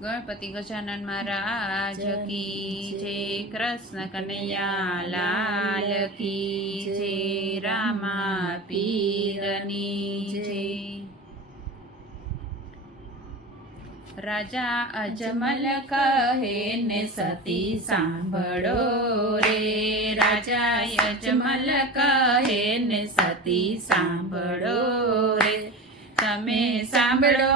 ગણપતિ ગજાનન મહારાજ કી જય કૃષ્ણ કનૈયા લાલ કી જય રામા પીરની જય રાજા અજમલ કહે ને સતી સાંભળો રે. રાજા અજમલ કહે ને સતી સાંભળો રે. તમે સાંભળો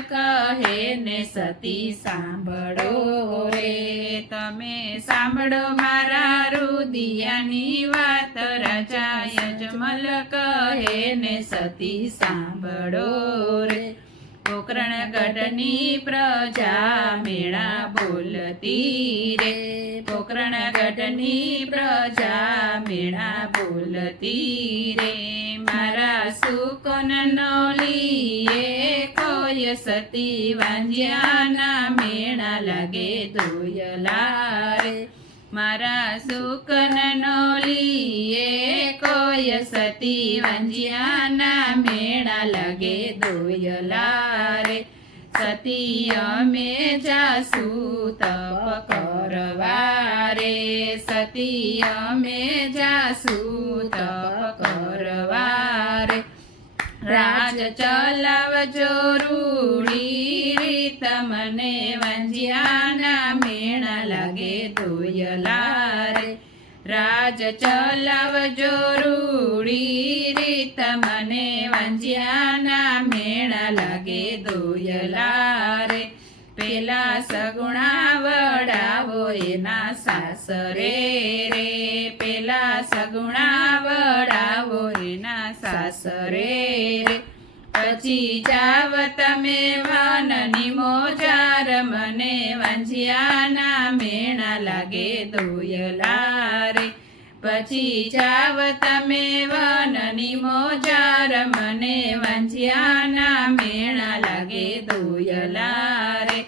કહે ને સતી સાંભળો રે. તમે સાંભળો મારા રુદિયાની વાત. રાજા અજમલ કહે ને સતી સાંભળો રે. પોકરણગઢની પ્રજા મેળા બોલતી રે. પોકરણગઢની પ્રજા મેળા બોલતી રે. મારા સુકોન નોલીએ કોઈ સતી વાંજ્યાના મેણા લાગે દોયલા રે મારા સુકન નોલીએ કોઈ સતી વાંજ્યાના મેણા લાગે દોયલા રે સતી અમે જાસુ તપ કરવા રે સતી અમે જાસુ તપ કરવા રે રાજ ચલાવજો રૂડી રીત, મને વાંજિયાના મેણા લાગે દોયલા રે રાજ ચલાવજો રૂડી રીત, મને વાંજ્યાના મેણા લાગે દોયલારે પેલા સગુણા વડાવો એના સાસરે રે. પેલા સગુણા વડાવો એના સાસરે રે. પછી જાવ તમે વાનની મોજાર, મને વાંજિયાના મેણા લાગે દોયલા રે પછી જાવ તમે વાનની મોજાર, મને વાંજિયાના મેણા લાગે દોયલા રે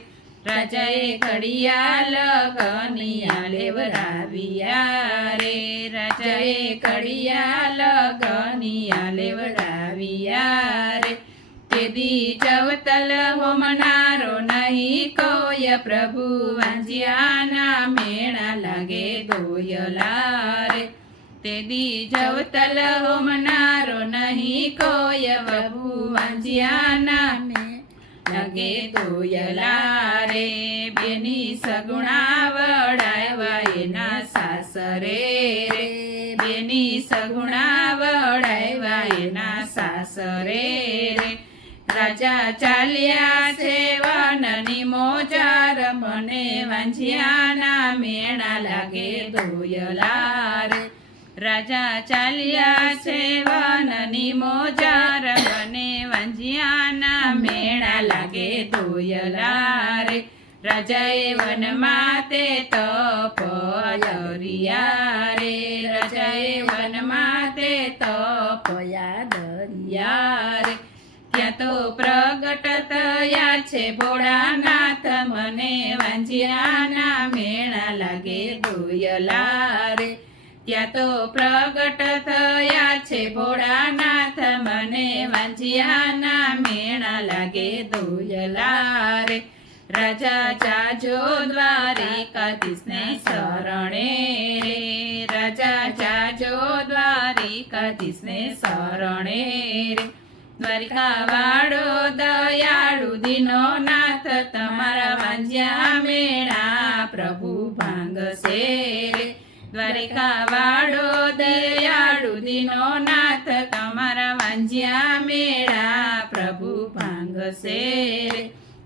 રાજાએ ઘડિયાળ ગનિયા લેવડાવ્યા રે રજય ઘડિયાલ કનિયા લેવડાવ્યા ચવતલ જવતલ હોમનારો નહીં કોય પ્રભુ વાંજ્યાના મેણા લાગે દોયલા રે તેદી જવતલ હોમનારો નહીં કોય પ્રભુ વાંજ્યાના મે લાગે દોયલા રે બેની સગુણા વડાવ્યા એના સાસરે રે. બેની સગુણા વડાવ્યા એના સાસરે રે. રાજા ચાલ્યા છે વનની મોજાર, મને વાંજિયાના મેળા લાગે દોયલાર રાજા ચાલ્યા છે વનની મોજાર, મને વાંજિયાના મેળા લાગે દોયલાર રાજાએ વનમાં તે તપયા રે રાજાએ વનમાં તે તપયા દરિયા રે તો પ્રગટ થયા છે ભોળાનાથ. મને વાંજિયાના મેળા લાગે દોયલા રે ત્યાં તો પ્રગટ થયા છે ભોળાનાથ. મને વાંજિયાના મેળા લાગે દોયલા રે રાજા જાજો દ્વારિકાધીશને શરણે રે. રાજા જાજો દ્વારિકાધીશને શરણે રે. દ્વારિકા વાળો દયાળુ દિનો નાથ, તમારા વાંજ્યા મેળા પ્રભુ ભાંગશે. દ્વારિકા વાળો દયાળુ દિનો નાથ, તમારા વાંજ્યા મેળા પ્રભુ ભાંગશે.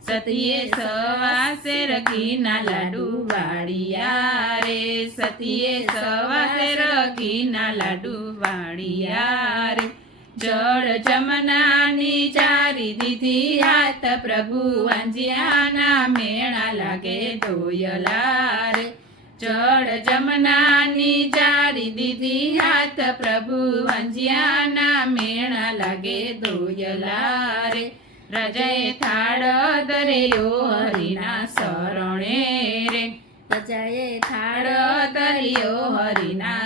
સતીએ સવાસે રખીના લાડુ વાળિયા રે સતીએ સવાસે રખીના લાડુ વાળિયા રે જળ જમનાની ચારી દીધી હાથ પ્રભુ વાંજિયાના મેળા લાગે ધોયલા રે જળ જમનાની ચારી દીધી હાથ પ્રભુ વાંજ્યાના મેળા લાગે ધોયલા રે રજય થાળ દરેયો હરિના શરણે રે. રજય થાળ દરિયો હરિના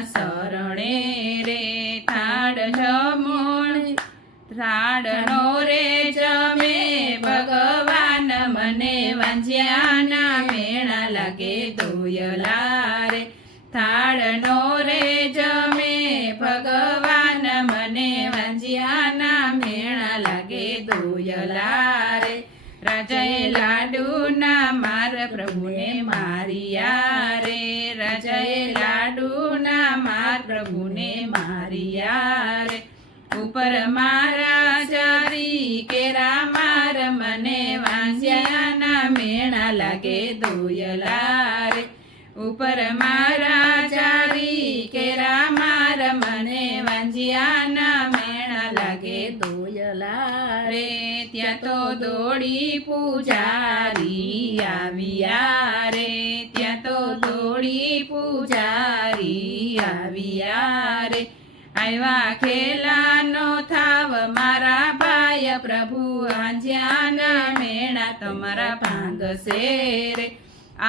દોયલા રે રાજાએ લાડુના માર પ્રભુને મારિયા રે રાજાએ લાડુના માર પ્રભુને મારિયા રે ઉપર મારા જારી કેરા માર મને વાંજ્યાના મેણા લાગે દોયલા રે ઉપર મારા જારી કેરા માર મને વાંજ્યાના મેળા લાગે દોયલા રે ત્યાં તો દોડી પૂજારી આવ્યા રે ત્યાં તો દોડી પૂજારી આવ્યા રે આવ્યા ખેલાનો થાવ મારા ભાઈ પ્રભુ, આંજ્યાના મેળા તમારા ભાંગશે રે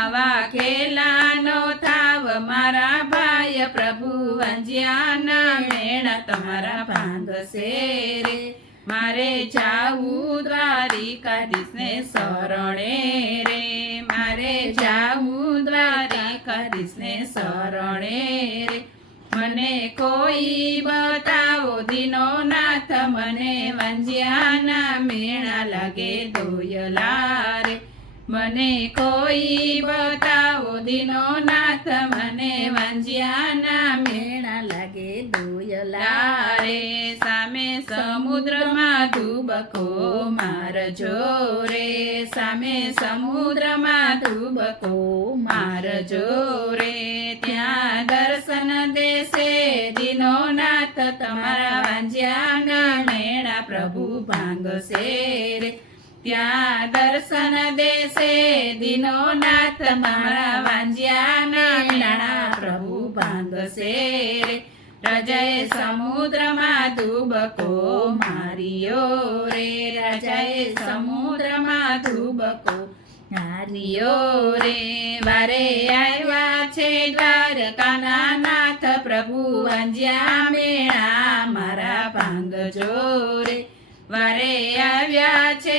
આવા ખેલાનો થાવ મારા ભાઈ પ્રભુ, આંજ્યાના મેળા તમારા ભાંગશે રે મારે જાવું દ્વારિકાધીશને શરણે રે. મારે જાવું દ્વારિકાધીશને શરણે રે. મને કોઈ બતાવો દિનો નાથ મને વાંજ્યાના મેળા લાગે દોયલા રે. મને કોઈ બતાવો, દીનો નાથ મને વાંજ્યાના મેળા લાગે દોયલા રે સામે સમુદ્રમાં ધુબકો મારજો રે સામે સમુદ્રમાં ધુબકો મારજો રે ત્યાં દર્શન દેશે, દીનો નાથ તમારા વાંજ્યાના મેળા પ્રભુ ભાંગશે રે. ત્યાં દર્શન દેશે. દિનો નાથ મારા વાંજ્યાના મેળા પ્રભુ ભાંગશે રજય સમુદ્રમાં ધુબકો મારિયો રે. રાજાએ સમુદ્રમાં ધુબકો માર્યો રે. વારે આવ્યા છે દ્વારકાના નાથ પ્રભુ વાંજ્યા મેળા. મારા ભાંગજો રે. વારે આવ્યા છે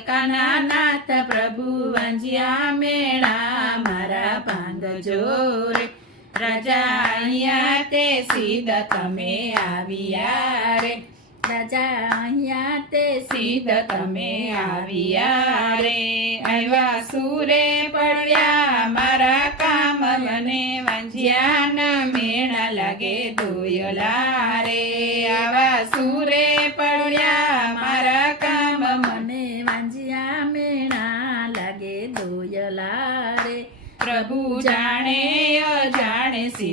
દ્વારકાના પ્રભુ વાંજ્યા મેળા, મારા પાંદ જોરે રજા તે સીધા તમે આવ્યા રે. રજા તે સીધા તમે આવ્યા રે. આવ્યા સુરે પડ્યા મારા કામ, મને વાંજ્યાના મેળા લાગે દોયલા રે. આવા સુરે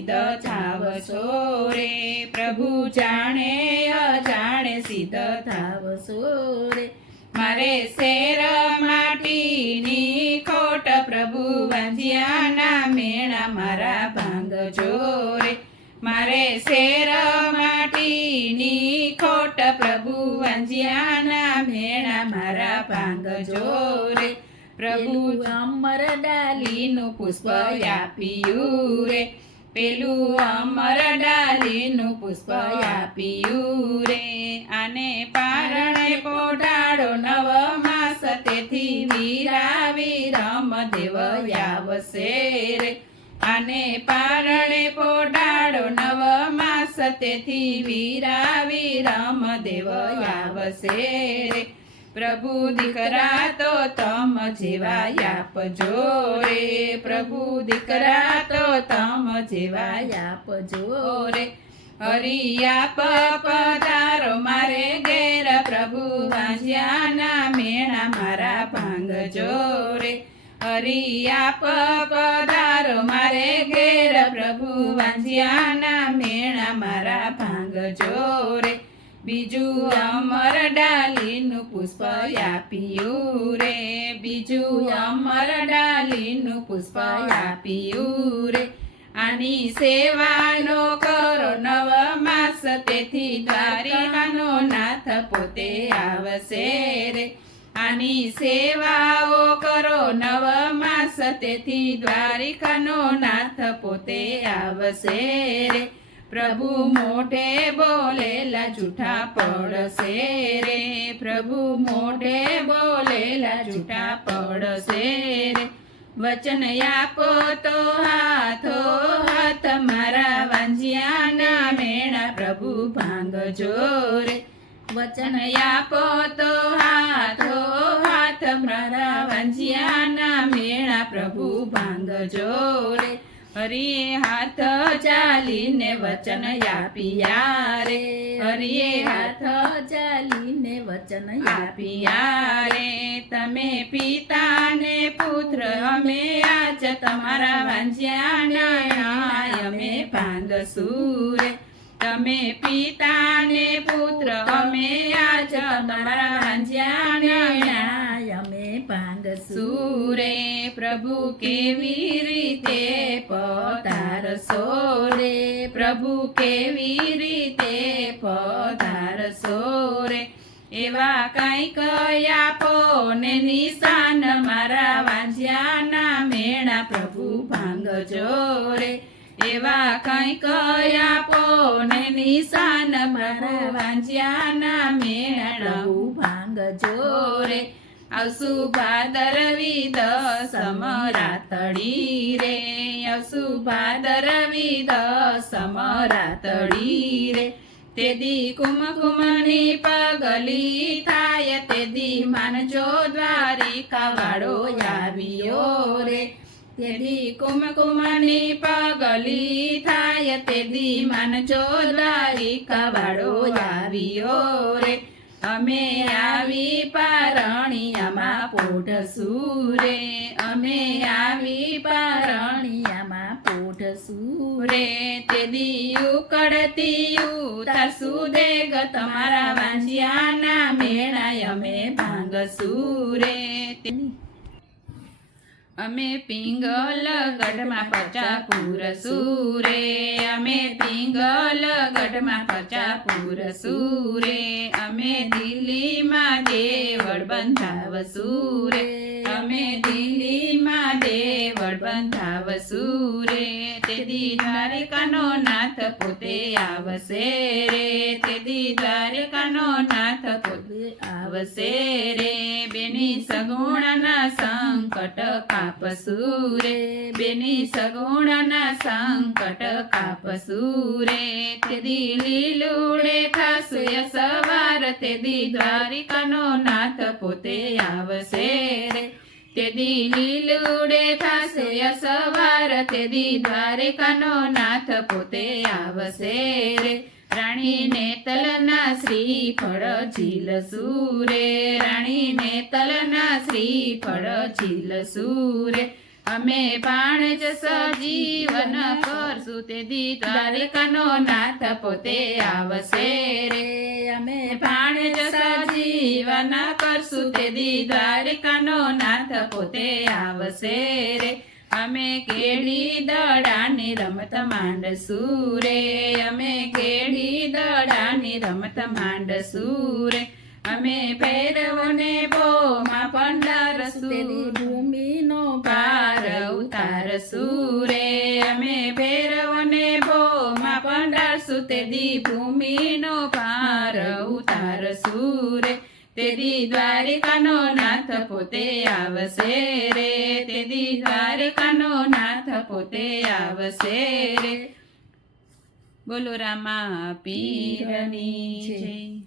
સીધ થાવ છો રે પ્રભુ જાણે અજાણે સિદ્ધ થાવ છો રે મારે શેર માટીની ખોટ પ્રભુ વાંજ્યાના મેણા મારા ભાંગ જોરે મારે શેર માટીની ખોટ પ્રભુ વાંજ્યાના મેણા મારા ભાંગ જોરે પ્રભુ અમર ડાલીનું પુષ્પ આપ્યું રે પેલું અમર ડાલીનું પુષ્પ આપ્યું રે. આને પારણે પોટાડો નવ માસ તેથી વીરા વિરમ દેવ આવશે રે. આને પારણે પોટાડો નવ માસ તેથી વીરા વિરમ દેવ આવશે રે. પ્રભુ દીકરા તો તમ જેવા આપજો રે પ્રભુ દીકરા તો તમ જેવા આપજો રે હરિયાપ પધારો મારે ઘેર. પ્રભુ વાંજ્યાના મેણા મારા ભાંગજો રે હરિયાપ પધારો મારે ઘેર. પ્રભુ વાંજ્યાના મેણા મારા ભાંગજો રે બીજું અમર ડાલીનું પુષ્પ આપ્યું રે. બીજું અમર ડાલીનું પુષ્પ આપ્યું રે. આની સેવાનો કરો નવ માસ, તેથી દ્વારિકાનો નાથ પોતે આવશે રે. આની સેવાઓ કરો નવ માસ, તેથી દ્વારિકાનો નાથ પોતે આવશે રે. પ્રભુ મોઢે બોલેલા જૂઠા પડશે રે. પ્રભુ મોઢે બોલેલા જૂઠા પડશે રે. વચન આપો તો હાથો હાથ મારા વાંજિયાના મેણા પ્રભુ ભાંગજો રે. વચન આપો તો હાથો હાથ મારા વાંજિયાના મેણા પ્રભુ ભાંગજો રે. હરિએ હાથ ચાલીને વચન આપ્યા રે. હરિએ હાથ ચાલીને વચન આપ્યા રે. તમે પિતાને પુત્ર અમે આજ તમારા વાંજ્યાના અમે ભાંગ રે તમે પિતાને પુત્ર અમે આજ તમારા વાંજ્યા અમે સુરે પ્રભુ કેવી રીતે પધારશો રે પ્રભુ કેવી રીતે પધારશો રે એવા કંઈક પો ને નિશાન મારા વાંજ્યાના મેળા પ્રભુ ભાંગજો રે એવા કાંઈ આપો ને નિશાન મારા વાંજ્યાના પ્રભુ ભાંગજો રે આવસુ ભાદરવી દસમ રાતડી રે આવસુ ભાદરવી દસમ રાતડી રે. તેદી કુમકુમની પગલી થાય, તેદી માનજો દ્વારિકા વાળો આવ્યો રે. તેદી કુમકુમની પગલી થાય, તેદી માનજો દ્વારિકા વાળો આવ્યો રે. અમે આવી પારણિયામાં પોઢશું રે અમે આવી પારણિયામાં પોઢશું રે તે દિયું કડતીયું તારસું દેગ તમારા વાંજિયાના મેળાય અમે ભાંગ રે તે- અમે પિંગલ ગઢમાં પચા પૂરશું રે અમે પિંગલ ગઢમાં પચા પૂરશું રે અમે દિલ્હીમાં દેવળ બંધાવશું રે અમે દિલ્હીમાં દેવળ બંધાવશું રે તેથી દ્વારકાનો નાથ પોતે આવશે રે. તેથી દ્વારકાનો નાથ પોતે આવશે રે. બેની સગુણના સંકટ કાપસુ રે બેની સગુણના સંકટ કાપસુ તેદી લીલુડે ખાસુ સવાર. તેથી દ્વારિકાનો નાથ પોતે આવશે રે તેદી લીલુડે થાશે સવાર તેદી દ્વારિકાનો નાથ પોતે આવશે રે. રાણીને તલના શ્રી ફળ ઝીલ સુરે રાણીને તલના શ્રી ફળ ઝીલ સુરે અમે પાણ જ સજીવન કરશું તેદી દ્વારિકાનો નાથ પોતે આવશે રે. અમે પાણ જ સજીવન કરશું તેદી દ્વારિકાનો નાથ પોતે આવશે રે. અમે કેડી દડાની રમત માંડશું રે. અમે કેડી દડાની રમત માંડશું રે. અમે ભૈરવને બોમાં પંડારશું. ભૂમિ ઉતારશું રે અમે ભૈરવને બોમાં પંડારશું તેદી ભૂમિનો પાર ઉતાર સુરે. તેદી દ્વારિકાનો નાથ પોતે આવશે રે તેદી દ્વારિકાનો નાથ પોતે આવશે રે. બોલો રામા પીરની જય.